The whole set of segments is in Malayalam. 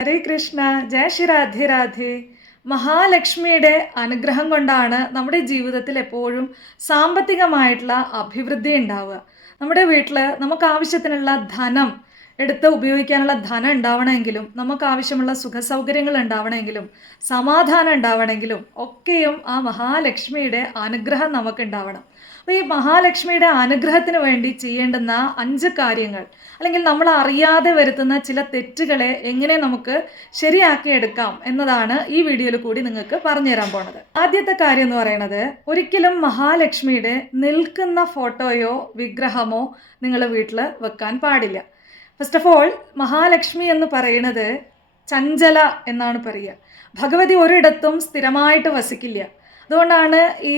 ഹരേ കൃഷ്ണ ജയ ശ്രീ രാധേ രാധേ. മഹാലക്ഷ്മിയുടെ അനുഗ്രഹം കൊണ്ടാണ് നമ്മുടെ ജീവിതത്തിൽ എപ്പോഴും സാമ്പത്തികമായിട്ടുള്ള അഭിവൃദ്ധി ഉണ്ടാവുക. നമ്മുടെ വീട്ടിൽ നമുക്ക് ആവശ്യത്തിനുള്ള ധനം എടുത്ത് ഉപയോഗിക്കാനുള്ള ധനം ഉണ്ടാവണമെങ്കിലും നമുക്ക് ആവശ്യമുള്ള സുഖസൗകര്യങ്ങൾ ഉണ്ടാവണമെങ്കിലും സമാധാനം ഉണ്ടാവണമെങ്കിലും ഒക്കെയും ആ മഹാലക്ഷ്മിയുടെ അനുഗ്രഹം നമുക്ക് ഉണ്ടാവണം അപ്പോൾ ഈ മഹാലക്ഷ്മിയുടെ അനുഗ്രഹത്തിന് വേണ്ടി ചെയ്യേണ്ടുന്ന അഞ്ച് കാര്യങ്ങൾ അല്ലെങ്കിൽ നമ്മൾ അറിയാതെ വരുത്തുന്ന ചില തെറ്റുകളെ എങ്ങനെ നമുക്ക് ശരിയാക്കി എടുക്കാം എന്നതാണ് ഈ വീഡിയോയിൽ കൂടി നിങ്ങൾക്ക് പറഞ്ഞു തരാൻ പോണത്. ആദ്യത്തെ കാര്യം എന്ന് പറയുന്നത് ഒരിക്കലും മഹാലക്ഷ്മിയുടെ നിൽക്കുന്ന ഫോട്ടോയോ വിഗ്രഹമോ നിങ്ങൾ വീട്ടിൽ വെക്കാൻ പാടില്ല. ഫസ്റ്റ് ഓഫ് ഓൾ മഹാലക്ഷ്മി എന്ന് പറയുന്നത് ചഞ്ചല എന്നാണ് പറയുക. ഭഗവതി ഒരിടത്തും സ്ഥിരമായിട്ട് വസിക്കില്ല. അതുകൊണ്ടാണ് ഈ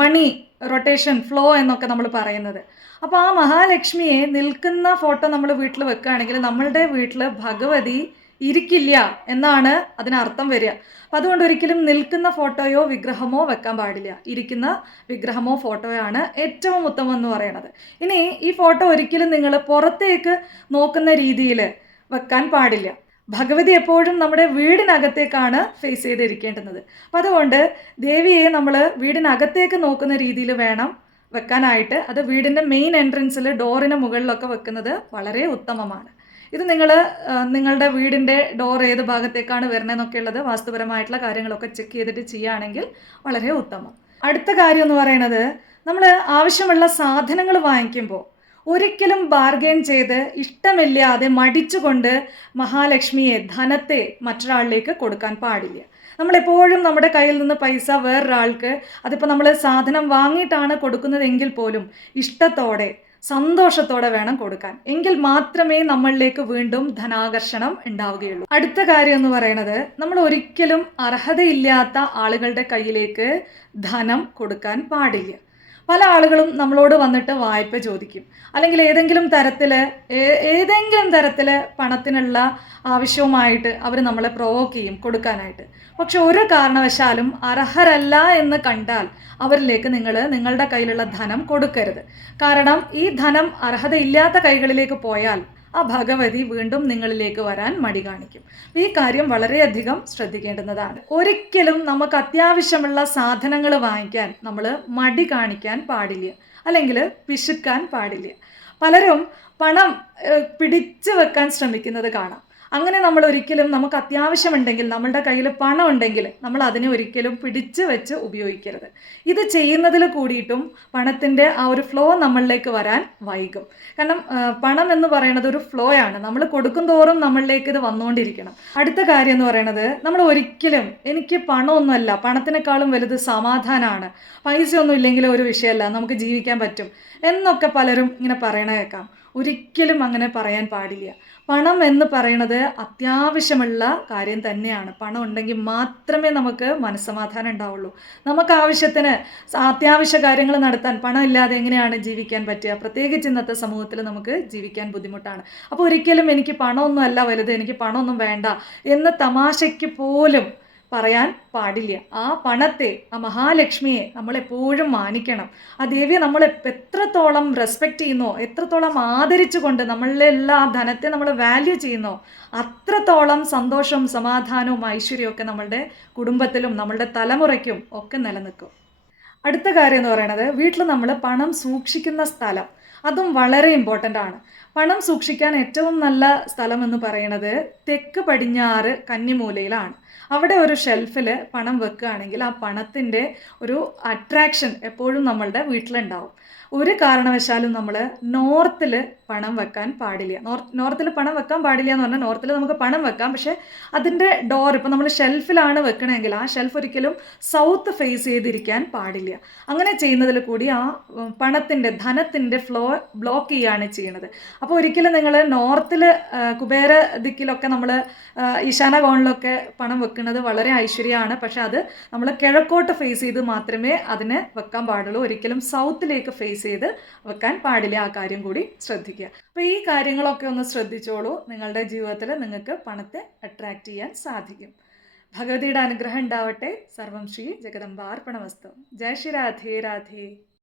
മണി റൊട്ടേഷൻ ഫ്ലോ എന്നൊക്കെ നമ്മൾ പറയുന്നത്. അപ്പോൾ ആ മഹാലക്ഷ്മിയെ നിൽക്കുന്ന ഫോട്ടോ നമ്മൾ വീട്ടിൽ വെക്കുകയാണെങ്കിൽ നമ്മളുടെ വീട്ടിൽ ഭഗവതി ഇരിക്കില്ല എന്നാണ് അതിനർത്ഥം വരിക. അപ്പം അതുകൊണ്ട് ഒരിക്കലും നിൽക്കുന്ന ഫോട്ടോയോ വിഗ്രഹമോ വെക്കാൻ പാടില്ല. ഇരിക്കുന്ന വിഗ്രഹമോ ഫോട്ടോയോ ആണ് ഏറ്റവും ഉത്തമം എന്ന് പറയുന്നത് ഇനി ഈ ഫോട്ടോ ഒരിക്കലും നിങ്ങൾ പുറത്തേക്ക് നോക്കുന്ന രീതിയിൽ വെക്കാൻ പാടില്ല. ഭഗവതി എപ്പോഴും നമ്മുടെ വീടിനകത്തേക്കാണ് ഫേസ് ചെയ്തിരിക്കേണ്ടുന്നത്. അപ്പം അതുകൊണ്ട് ദേവിയെ നമ്മൾ വീടിനകത്തേക്ക് നോക്കുന്ന രീതിയിൽ വേണം വെക്കാനായിട്ട്. അത് വീടിന്റെ മെയിൻ എൻട്രൻസിൽ ഡോറിന് മുകളിലൊക്കെ വെക്കുന്നത് വളരെ ഉത്തമമാണ്. ഇത് നിങ്ങൾ നിങ്ങളുടെ വീടിന്റെ ഡോർ ഏത് ഭാഗത്തേക്കാണ് വരണമെന്നൊക്കെയുള്ളത് വാസ്തുപരമായിട്ടുള്ള കാര്യങ്ങളൊക്കെ ചെക്ക് ചെയ്തിട്ട് ചെയ്യുകയാണെങ്കിൽ വളരെ ഉത്തമം. അടുത്ത കാര്യം എന്ന് പറയുന്നത് നമ്മൾ ആവശ്യമുള്ള സാധനങ്ങൾ വാങ്ങിക്കുമ്പോൾ ഒരിക്കലും ബാർഗെയിൻ ചെയ്ത് ഇഷ്ടമില്ലാതെ മടിച്ചുകൊണ്ട് മഹാലക്ഷ്മിയെ ധനത്തെ മറ്റൊരാളിലേക്ക് കൊടുക്കാൻ പാടില്ല. നമ്മളെപ്പോഴും നമ്മുടെ കയ്യിൽ നിന്ന് പൈസ വേറൊരാൾക്ക് അതിപ്പോൾ നമ്മൾ സാധനം വാങ്ങിയിട്ടാണ് കൊടുക്കുന്നതെങ്കിൽ പോലും ഇഷ്ടത്തോടെ സന്തോഷത്തോടെ വേണം കൊടുക്കാൻ. എങ്കിൽ മാത്രമേ നമ്മളിലേക്ക് വീണ്ടും ധനാകർഷണം ഉണ്ടാവുകയുള്ളൂ. അടുത്ത കാര്യം എന്ന് പറയുന്നത് നമ്മൾ ഒരിക്കലും അർഹതയില്ലാത്ത ആളുകളുടെ കയ്യിലേക്ക് ധനം കൊടുക്കാൻ പാടില്ല. പല ആളുകളും നമ്മളോട് വന്നിട്ട് വായ്പ ചോദിക്കും. അല്ലെങ്കിൽ ഏതെങ്കിലും തരത്തിൽ ഏതെങ്കിലും തരത്തിൽ പണത്തിനുള്ള ആവശ്യവുമായിട്ട് അവർ നമ്മളെ പ്രൊവോക്ക് ചെയ്യും കൊടുക്കാനായിട്ട്. പക്ഷെ ഒരു കാരണവശാലും അർഹരല്ല എന്ന് കണ്ടാൽ അവരിലേക്ക് നിങ്ങൾ നിങ്ങളുടെ കയ്യിലുള്ള ധനം കൊടുക്കരുത്. കാരണം ഈ ധനം അർഹതയില്ലാത്ത കൈകളിലേക്ക് പോയാൽ ആ ഭഗവതി വീണ്ടും നിങ്ങളിലേക്ക് വരാൻ മടി കാണിക്കും. ഈ കാര്യം വളരെയധികം ശ്രദ്ധിക്കേണ്ടുന്നതാണ്. ഒരിക്കലും നമുക്ക് അത്യാവശ്യമുള്ള സാധനങ്ങൾ വാങ്ങിക്കാൻ നമ്മൾ മടി കാണിക്കാൻ പാടില്ല. അല്ലെങ്കിൽ പിശുക്കാൻ പാടില്ല. പലരും പണം പിടിച്ചു വെക്കാൻ ശ്രമിക്കുന്നത് കാണാം. അങ്ങനെ നമ്മൾ ഒരിക്കലും നമുക്ക് അത്യാവശ്യമുണ്ടെങ്കിൽ നമ്മളുടെ കയ്യിൽ പണം ഉണ്ടെങ്കിൽ നമ്മൾ അതിനെ ഒരിക്കലും പിടിച്ചു വെച്ച് ഉപയോഗിക്കരുത്. ഇത് ചെയ്യുന്നതിൽ കൂടിയിട്ടും പണത്തിന്റെ ആ ഒരു ഫ്ലോ നമ്മളിലേക്ക് വരാൻ വൈകും. കാരണം പണം എന്ന് പറയുന്നത് ഒരു ഫ്ലോ ആണ്. നമ്മൾ കൊടുക്കും തോറും നമ്മളിലേക്ക് ഇത് വന്നുകൊണ്ടിരിക്കണം. അടുത്ത കാര്യം എന്ന് പറയുന്നത് നമ്മൾ ഒരിക്കലും എനിക്ക് പണമൊന്നുമല്ല പണത്തിനേക്കാളും വലുത് സമാധാനമാണ് പൈസ ഒന്നും ഇല്ലെങ്കിൽ ഒരു വിഷയമല്ല നമുക്ക് ജീവിക്കാൻ പറ്റും എന്നൊക്കെ പലരും ഇങ്ങനെ പറയണ കേൾക്കാം ഒരിക്കലും അങ്ങനെ പറയാൻ പാടില്ല. പണം എന്ന് പറയുന്നത് അത്യാവശ്യമുള്ള കാര്യം തന്നെയാണ്. പണം ഉണ്ടെങ്കിൽ മാത്രമേ നമുക്ക് മനസ്സമാധാനം ഉണ്ടാവുള്ളൂ. നമുക്ക് ആവശ്യത്തിന് അത്യാവശ്യ കാര്യങ്ങൾ നടത്താൻ പണം ഇല്ലാതെ എങ്ങനെയാണ് ജീവിക്കാൻ പറ്റുക? പ്രത്യേകിച്ച് ഇന്നത്തെ സമൂഹത്തിൽ നമുക്ക് ജീവിക്കാൻ ബുദ്ധിമുട്ടാണ്. അപ്പോൾ ഒരിക്കലും എനിക്ക് പണമൊന്നും അല്ല വലുത് എനിക്ക് പണമൊന്നും വേണ്ട എന്ന് തമാശയ്ക്ക് പോലും പറയാൻ പാടില്ല. ആ പണത്തെ ആ മഹാലക്ഷ്മിയെ നമ്മളെപ്പോഴും മാനിക്കണം. ആ ദേവിയെ നമ്മൾ എത്രത്തോളം റെസ്പെക്റ്റ് ചെയ്യുന്നോ എത്രത്തോളം ആദരിച്ചുകൊണ്ട് നമ്മളിലെ എല്ലാ ധനത്തെ നമ്മൾ വാല്യൂ ചെയ്യുന്നോ അത്രത്തോളം സന്തോഷവും സമാധാനവും ഐശ്വര്യവും ഒക്കെ നമ്മളുടെ കുടുംബത്തിലും നമ്മളുടെ തലമുറയ്ക്കും ഒക്കെ നിലനിൽക്കും. അടുത്ത കാര്യം എന്ന് പറയുന്നത് വീട്ടിൽ നമ്മൾ പണം സൂക്ഷിക്കുന്ന സ്ഥലം. അതും വളരെ ഇമ്പോർട്ടന്റ് ആണ്. പണം സൂക്ഷിക്കാൻ ഏറ്റവും നല്ല സ്ഥലം എന്ന് പറയുന്നത് തെക്ക് പടിഞ്ഞാറ് കന്നിമൂലയിലാണ്. അവിടെ ഒരു ഷെൽഫിൽ പണം വെക്കുകയാണെങ്കിൽ ആ പണത്തിന്റെ ഒരു അട്രാക്ഷൻ എപ്പോഴും നമ്മളുടെ വീട്ടിലുണ്ടാവും. ഒരു കാരണവശാലും നമ്മൾ നോർത്തിൽ പണം വെക്കാൻ പാടില്ല. നോർത്ത് നോർത്തിൽ പണം വെക്കാൻ പാടില്ല എന്ന് പറഞ്ഞാൽ നോർത്തിൽ നമുക്ക് പണം വെക്കാം. പക്ഷേ അതിന്റെ ഡോർ ഇപ്പോൾ നമ്മൾ ഷെൽഫിലാണ് വെക്കണമെങ്കിൽ ആ ഷെൽഫ് ഒരിക്കലും സൗത്ത് ഫേസ് ചെയ്തിരിക്കാൻ പാടില്ല. അങ്ങനെ ചെയ്യുന്നതിൽ കൂടി ആ പണത്തിന്റെ ധനത്തിന്റെ ഫ്ലോ ബ്ലോക്ക് ചെയ്യുകയാണ് ചെയ്യുന്നത്. അപ്പോൾ ഒരിക്കലും നിങ്ങൾ നോർത്തിൽ കുബേര ദിക്കിലൊക്കെ നമ്മൾ ഈശാന കോണിലൊക്കെ പണം വെക്കുന്നത് വളരെ ഐശ്വര്യമാണ് പക്ഷെ അത് നമ്മൾ കിഴക്കോട്ട് ഫേസ് ചെയ്ത് മാത്രമേ അതിനെ വെക്കാൻ പാടുള്ളൂ. ഒരിക്കലും സൗത്തിലേക്ക് ഫേസ് ചെയ്ത് വെക്കാൻ പാടില്ല. ആ കാര്യം കൂടി ശ്രദ്ധിക്കുക. അപ്പോൾ ഈ കാര്യങ്ങളൊക്കെ ഒന്ന് ശ്രദ്ധിച്ചോളൂ. നിങ്ങളുടെ ജീവിതത്തിൽ നിങ്ങൾക്ക് പണത്തെ അട്രാക്റ്റ് ചെയ്യാൻ സാധിക്കും. ഭഗവതിയുടെ അനുഗ്രഹം ഉണ്ടാവട്ടെ. സർവം ശ്രീ ജഗദംബാർപ്പണമസ്തു ജയ ശ്രീ രാധേ രാധേ.